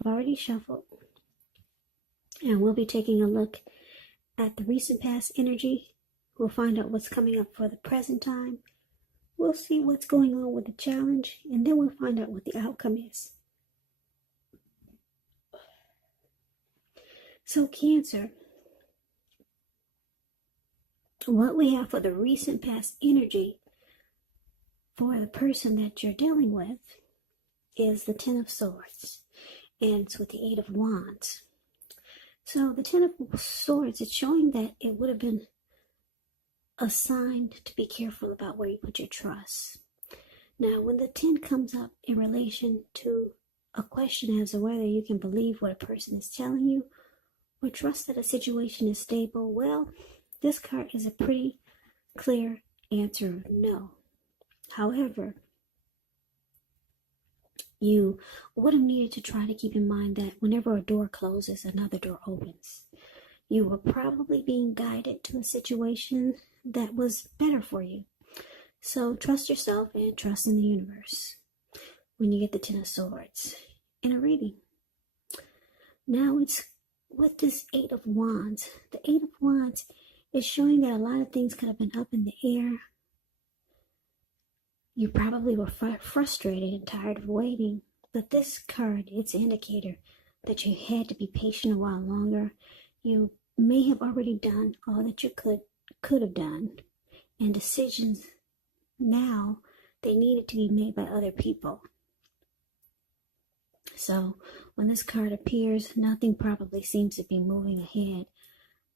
I've already shuffled, and we'll be taking a look at the recent past energy. We'll find out what's coming up for the present time. We'll see what's going on with the challenge, and then we'll find out what the outcome is. So Cancer, what we have for the recent past energy for the person that you're dealing with is the Ten of Swords, and it's with the Eight of Wands. So the Ten of Swords, it's showing that it would have been a sign to be careful about where you put your trust. Now, when the 10 comes up in relation to a question as to whether you can believe what a person is telling you or trust that a situation is stable, well, this card is a pretty clear answer, no. However, you would have needed to try to keep in mind that whenever a door closes, another door opens. You were probably being guided to a situation that was better for you. So trust yourself and trust in the universe when you get the Ten of Swords in a reading. Now it's with this Eight of Wands. The Eight of Wands is showing that a lot of things could have been up in the air. You probably were frustrated and tired of waiting, but this card, it's an indicator that you had to be patient a while longer. You may have already done all that you could have done, and decisions now, they needed to be made by other people. So when this card appears, nothing probably seems to be moving ahead,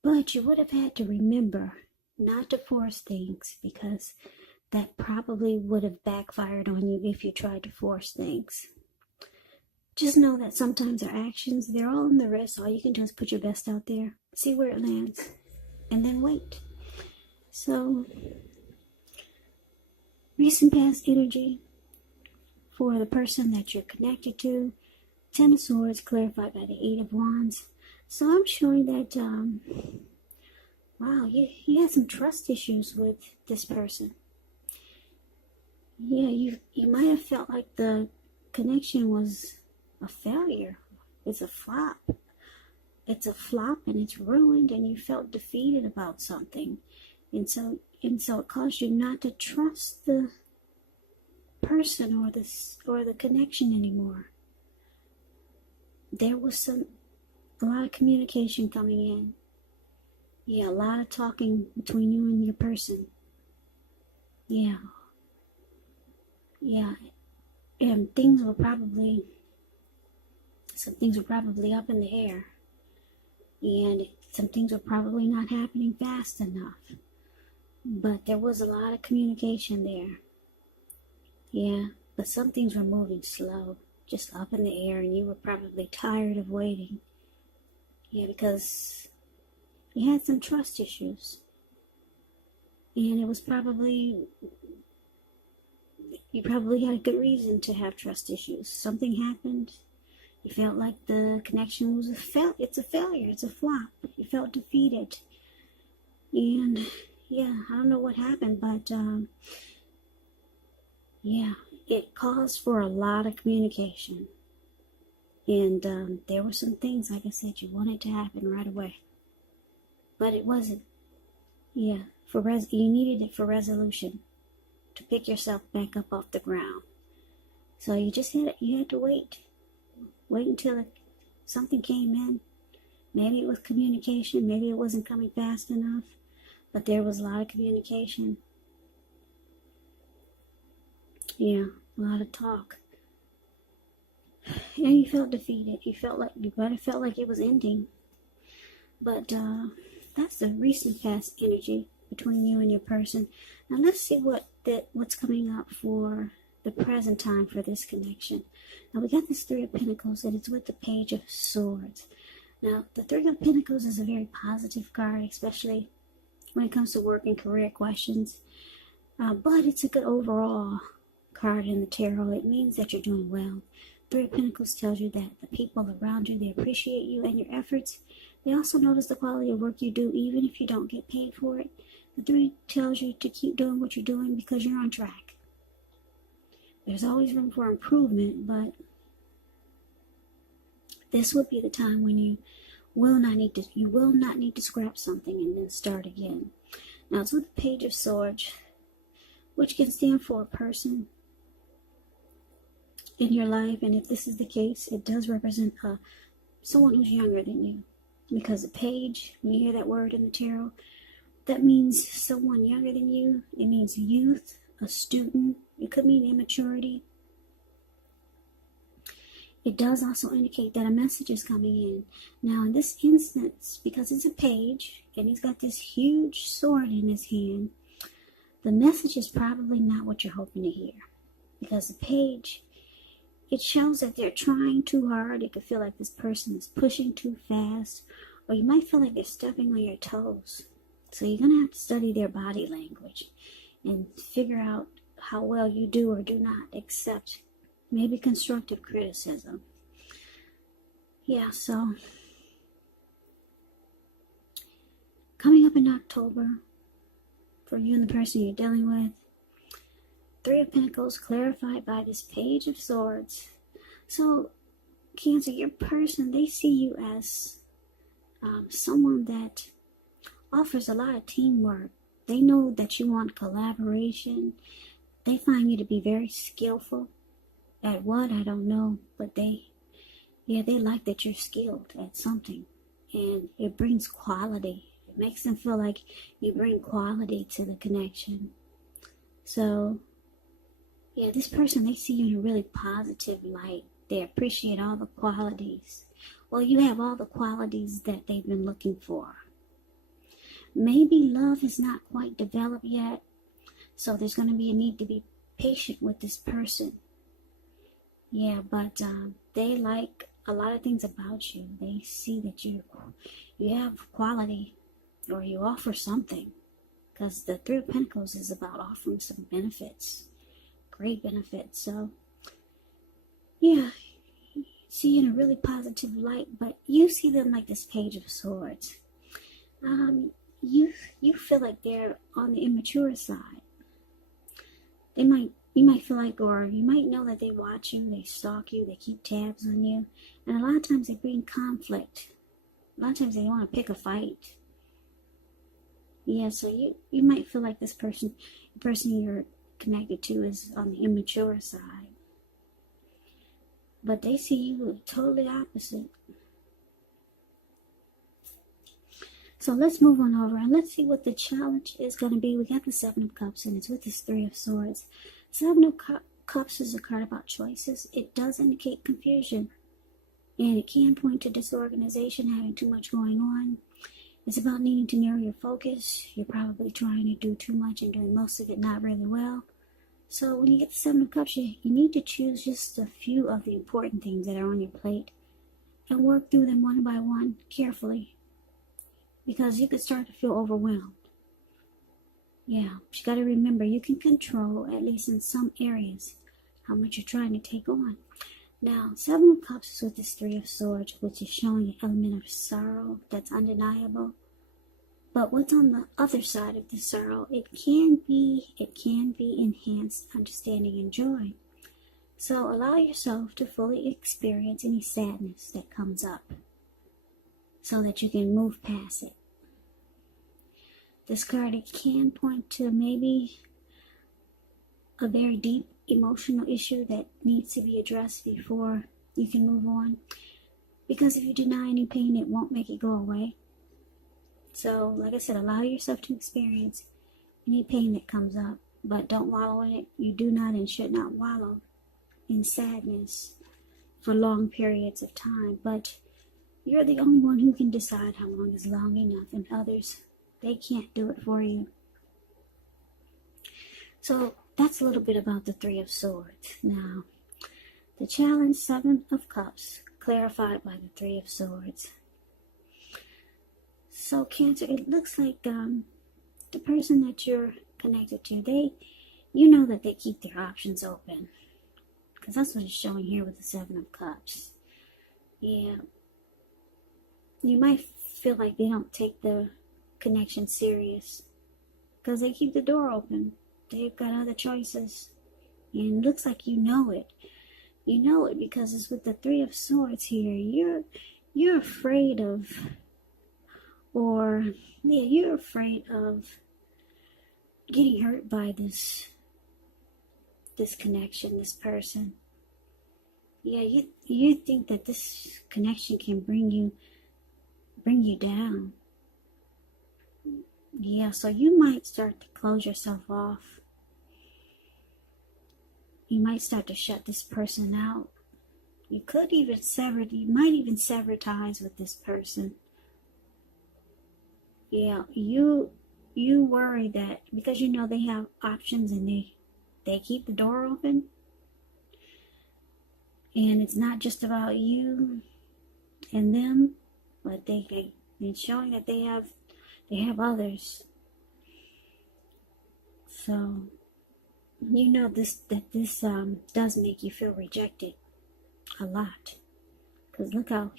but you would have had to remember not to force things, because that probably would have backfired on you if you tried to force things. Just know that sometimes our actions, they're all in the wrist. All you can do is put your best out there, see where it lands, and then wait. So, recent past energy for the person that you're connected to. Ten of Swords clarified by the Eight of Wands. So I'm showing that, wow, you had some trust issues with this person. Yeah, you might have felt like the connection was a failure. It's a flop. It's a flop and it's ruined, and you felt defeated about something. And so it caused you not to trust the person or the connection anymore. There was a lot of communication coming in. Yeah, a lot of talking between you and your person. Yeah, and some things were probably up in the air, and some things were probably not happening fast enough, but there was a lot of communication there. Yeah, but some things were moving slow, just up in the air, and you were probably tired of waiting. Yeah, because you had some trust issues, and it was you probably had a good reason to have trust issues. Something happened. You felt like the connection was it's a failure. It's a flop. You felt defeated. And yeah, I don't know what happened, but yeah, it caused for a lot of communication. And there were some things, like I said, you wanted to happen right away. But it wasn't. Yeah, you needed it for resolution, to pick yourself back up off the ground. So you had to wait until something came in. Maybe it was communication, maybe it wasn't coming fast enough, but there was a lot of communication. Yeah, a lot of talk. And you felt defeated. You might have felt like it was ending. But that's the recent past energy between you and your person. Now let's see what's coming up for the present time for this connection. Now we got this Three of Pentacles, and it's with the Page of Swords. Now the Three of Pentacles is a very positive card, especially when it comes to work and career questions. But it's a good overall card in the tarot. It means that you're doing well. Three of Pentacles tells you that the people around you, they appreciate you and your efforts. They also notice the quality of work you do, even if you don't get paid for it. The Three tells you to keep doing what you're doing because you're on track. There's always room for improvement, but This would be the time when you will not need to scrap something and then start again. Now it's with the Page of Swords, which can stand for a person in your life, and if this is the case, it does represent someone who's younger than you, because the page, when you hear that word in the tarot, that means someone younger than you. It means youth, a student. It could mean immaturity. It does also indicate that a message is coming in. Now, in this instance, because it's a page, and he's got this huge sword in his hand, the message is probably not what you're hoping to hear. Because the page, it shows that they're trying too hard. It could feel like this person is pushing too fast, or you might feel like they're stepping on your toes. So you're going to have to study their body language and figure out how well you do or do not accept maybe constructive criticism. Yeah, so coming up in October, for you and the person you're dealing with, Three of Pentacles clarified by this Page of Swords. So, Cancer, your person, they see you as someone that offers a lot of teamwork. They know that you want collaboration. They find you to be very skillful. At what, I don't know, but they like that you're skilled at something, and it brings quality. It makes them feel like you bring quality to the connection. So, yeah, this person, they see you in a really positive light. They appreciate all the qualities. Well, you have all the qualities that they've been looking for. Maybe love is not quite developed yet, so there's going to be a need to be patient with this person. Yeah, but they like a lot of things about you. They see that you have quality, or you offer something. Because the Three of Pentacles is about offering some benefits. Great benefits. So, yeah, see you in a really positive light. But you see them like this Page of Swords. You feel like they're on the immature side. You might feel like, or you might know that they watch you, they stalk you, they keep tabs on you. And a lot of times they bring conflict. A lot of times they want to pick a fight. Yeah, so you might feel like the person you're connected to is on the immature side. But they see you totally opposite. So let's move on over and let's see what the challenge is going to be. We got the Seven of Cups, and it's with this Three of Swords. Seven of Cups is a card about choices. It does indicate confusion, and it can point to disorganization, having too much going on. It's about needing to narrow your focus. You're probably trying to do too much and doing most of it not really well. So when you get the Seven of Cups, you need to choose just a few of the important things that are on your plate and work through them one by one carefully, because you could start to feel overwhelmed. Yeah, but you got to remember, you can control, at least in some areas, how much you're trying to take on. Now, Seven of Cups is with this Three of Swords, which is showing an element of sorrow that's undeniable. But what's on the other side of the sorrow, it can be enhanced understanding and joy. So allow yourself to fully experience any sadness that comes up, so that you can move past it. This card, it can point to maybe a very deep emotional issue that needs to be addressed before you can move on. Because if you deny any pain, it won't make it go away. So, like I said, allow yourself to experience any pain that comes up, but don't wallow in it. You do not and should not wallow in sadness for long periods of time. But you're the only one who can decide how long is long enough, and others, they can't do it for you. So that's a little bit about the Three of Swords. Now, the challenge, Seven of Cups, clarified by the Three of Swords. So Cancer, it looks like the person that you're connected to, you know that they keep their options open. Because that's what it's showing here with the Seven of Cups. Yeah. You might feel like they don't take the connection serious, because they keep the door open. They've got other choices, and it looks like you know it. You know it because it's with the Three of Swords here. You're afraid of, or yeah, you're afraid of getting hurt by this connection, this person. Yeah, you think that this connection can bring you down. Yeah, so you might start to close yourself off. You might start to shut this person out. You might even sever ties with this person. Yeah, you worry that because you know they have options and they keep the door open. And it's not just about you and them, but it's showing that they have others. So you know this does make you feel rejected a lot. Because look how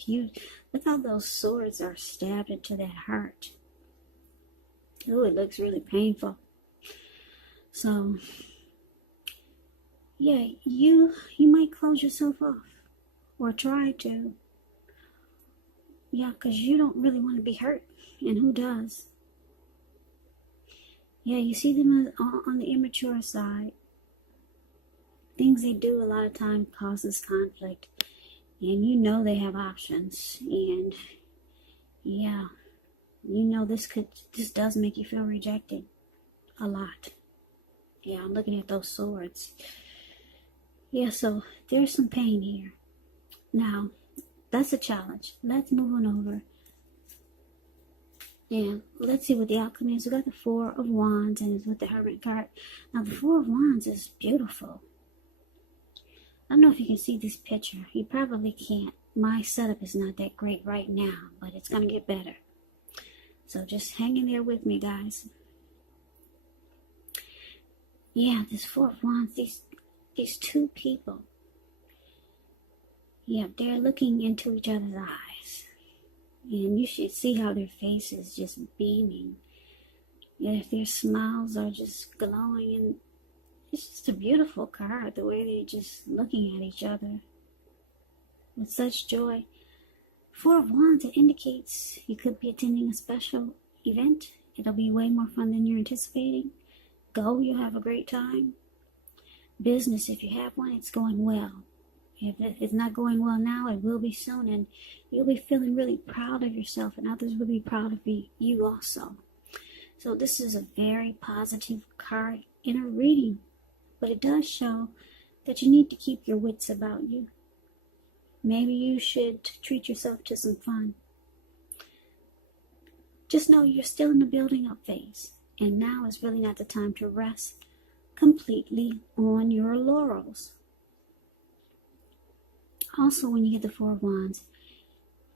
those swords are stabbed into that heart. Oh, it looks really painful. So yeah, you might close yourself off or try to. Yeah, because you don't really want to be hurt, and who does? Yeah, you see them on the immature side. Things they do a lot of times causes conflict, and you know they have options, and yeah, you know this does make you feel rejected a lot. Yeah, I'm looking at those swords. Yeah, so there's some pain here. Now, that's a challenge. Let's move on over. And let's see what the outcome is. We got the Four of Wands and it's with the Hermit card. Now, the Four of Wands is beautiful. I don't know if you can see this picture. You probably can't. My setup is not that great right now, but it's going to get better. So just hang in there with me, guys. Yeah, this Four of Wands, these two people. Yeah, they're looking into each other's eyes. And you should see how their faces just beaming. Yeah, their smiles are just glowing. And it's just a beautiful card, the way they're just looking at each other with such joy. Four of Wands, it indicates you could be attending a special event. It'll be way more fun than you're anticipating. Go, you'll have a great time. Business, if you have one, it's going well. If it's not going well now, it will be soon, and you'll be feeling really proud of yourself, and others will be proud of you also. So this is a very positive card in a reading, but it does show that you need to keep your wits about you. Maybe you should treat yourself to some fun. Just know you're still in the building up phase, and now is really not the time to rest completely on your laurels. Also, when you get the Four of Wands,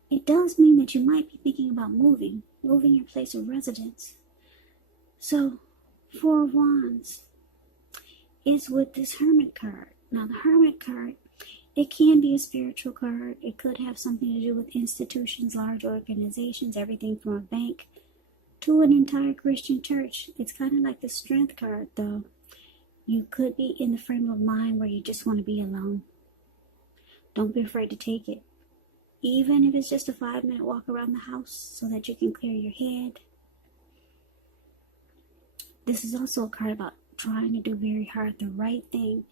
it does mean that you might be thinking about moving your place of residence. So, Four of Wands is with this Hermit card. Now, the Hermit card, it can be a spiritual card. It could have something to do with institutions, large organizations, everything from a bank to an entire Christian church. It's kind of like the Strength card, though. You could be in the frame of mind where you just want to be alone. Don't be afraid to take it. Even if it's just a 5-minute walk around the house so that you can clear your head. This is also a card about trying to do very hard the right thing.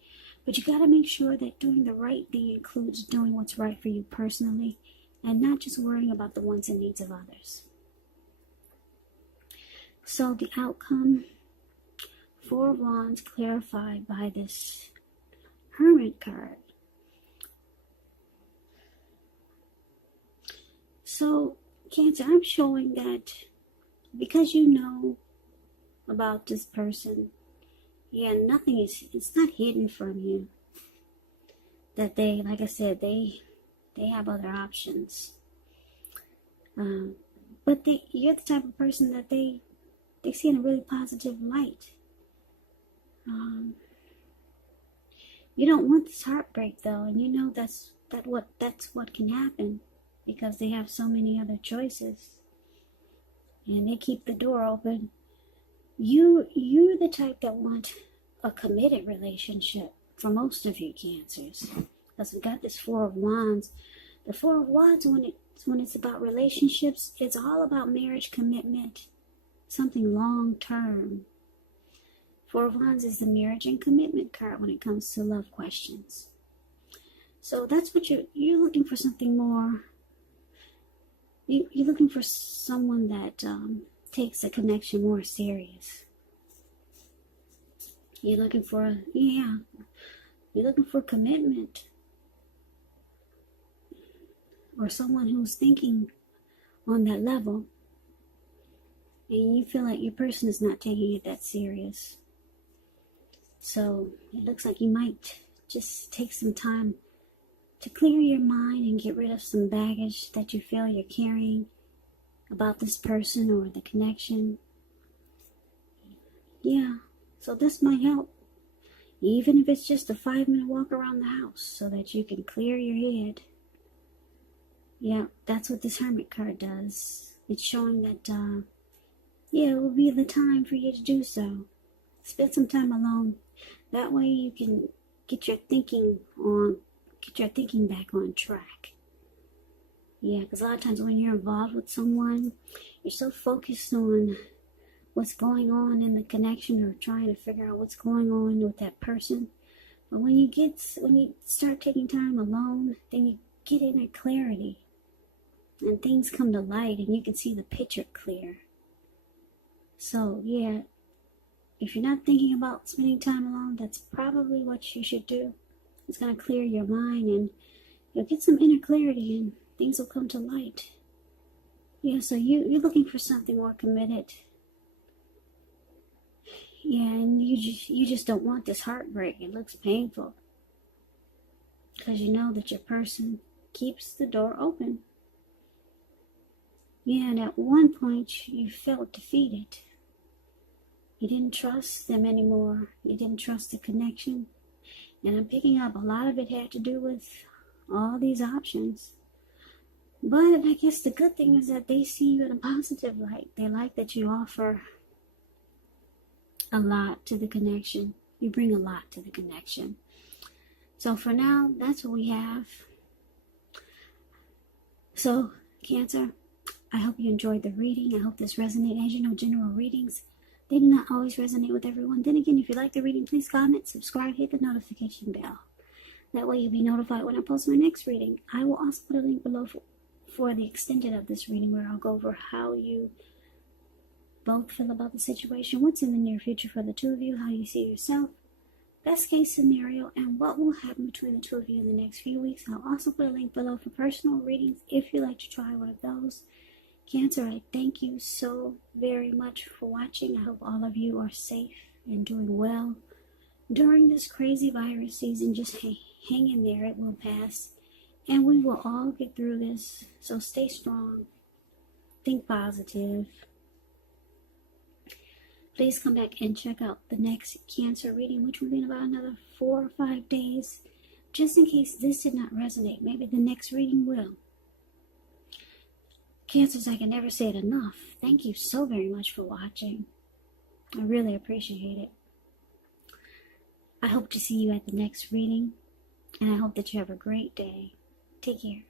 But you got to make sure that doing the right thing includes doing what's right for you personally and not just worrying about the wants and needs of others. So the outcome, Four of Wands clarified by this Hermit card. So, Cancer, I'm showing that because you know about this person, yeah, it's not hidden from you. That they, like I said, they have other options. But you're the type of person that they see in a really positive light. You don't want this heartbreak though, and you know that's what can happen. Because they have so many other choices. And they keep the door open. You're the type that want a committed relationship. For most of you Cancers. Because we got this Four of Wands. The Four of Wands, when it's about relationships, it's all about marriage, commitment, something long term. Four of Wands is the marriage and commitment card when it comes to love questions. So that's what you're looking for, something more. You're looking for someone that takes a connection more serious. You're looking for, you're looking for commitment. Or someone who's thinking on that level. And you feel like your person is not taking it that serious. So it looks like you might just take some time to clear your mind and get rid of some baggage that you feel you're carrying about this person or the connection. Yeah, so this might help. Even if it's just a 5-minute walk around the house so that you can clear your head. Yeah, that's what this Hermit card does. It's showing that, it will be the time for you to do so. Spend some time alone. That way you can get your thinking back on track. Yeah, because a lot of times when you're involved with someone, you're so focused on what's going on in the connection or trying to figure out what's going on with that person. But when you start taking time alone, then you get inner clarity. And things come to light and you can see the picture clear. So, yeah, if you're not thinking about spending time alone, that's probably what you should do. It's going to clear your mind and you'll get some inner clarity and things will come to light. Yeah, so you're looking for something more committed. Yeah, and you just don't want this heartbreak. It looks painful. Because you know that your person keeps the door open. Yeah, and at one point you felt defeated. You didn't trust them anymore. You didn't trust the connection. And I'm picking up a lot of it had to do with all these options. But I guess the good thing is that they see you in a positive light. They like that you offer a lot to the connection. You bring a lot to the connection. So for now, that's what we have. So, Cancer, I hope you enjoyed the reading. I hope this resonated. As you know, general readings, they do not always resonate with everyone. Then again, if you like the reading, please comment, subscribe, hit the notification bell. That way you'll be notified when I post my next reading. I will also put a link below for the extended of this reading where I'll go over how you both feel about the situation, what's in the near future for the two of you, how you see yourself, best case scenario, and what will happen between the two of you in the next few weeks. I'll also put a link below for personal readings if you'd like to try one of those. Cancer, I thank you so very much for watching. I hope all of you are safe and doing well during this crazy virus season. Just hang in there. It will pass. And we will all get through this. So stay strong. Think positive. Please come back and check out the next Cancer reading, which will be in about another 4 or 5 days. Just in case this did not resonate, maybe the next reading will. Cancers, I can never say it enough. Thank you so very much for watching. I really appreciate it. I hope to see you at the next reading, and I hope that you have a great day. Take care.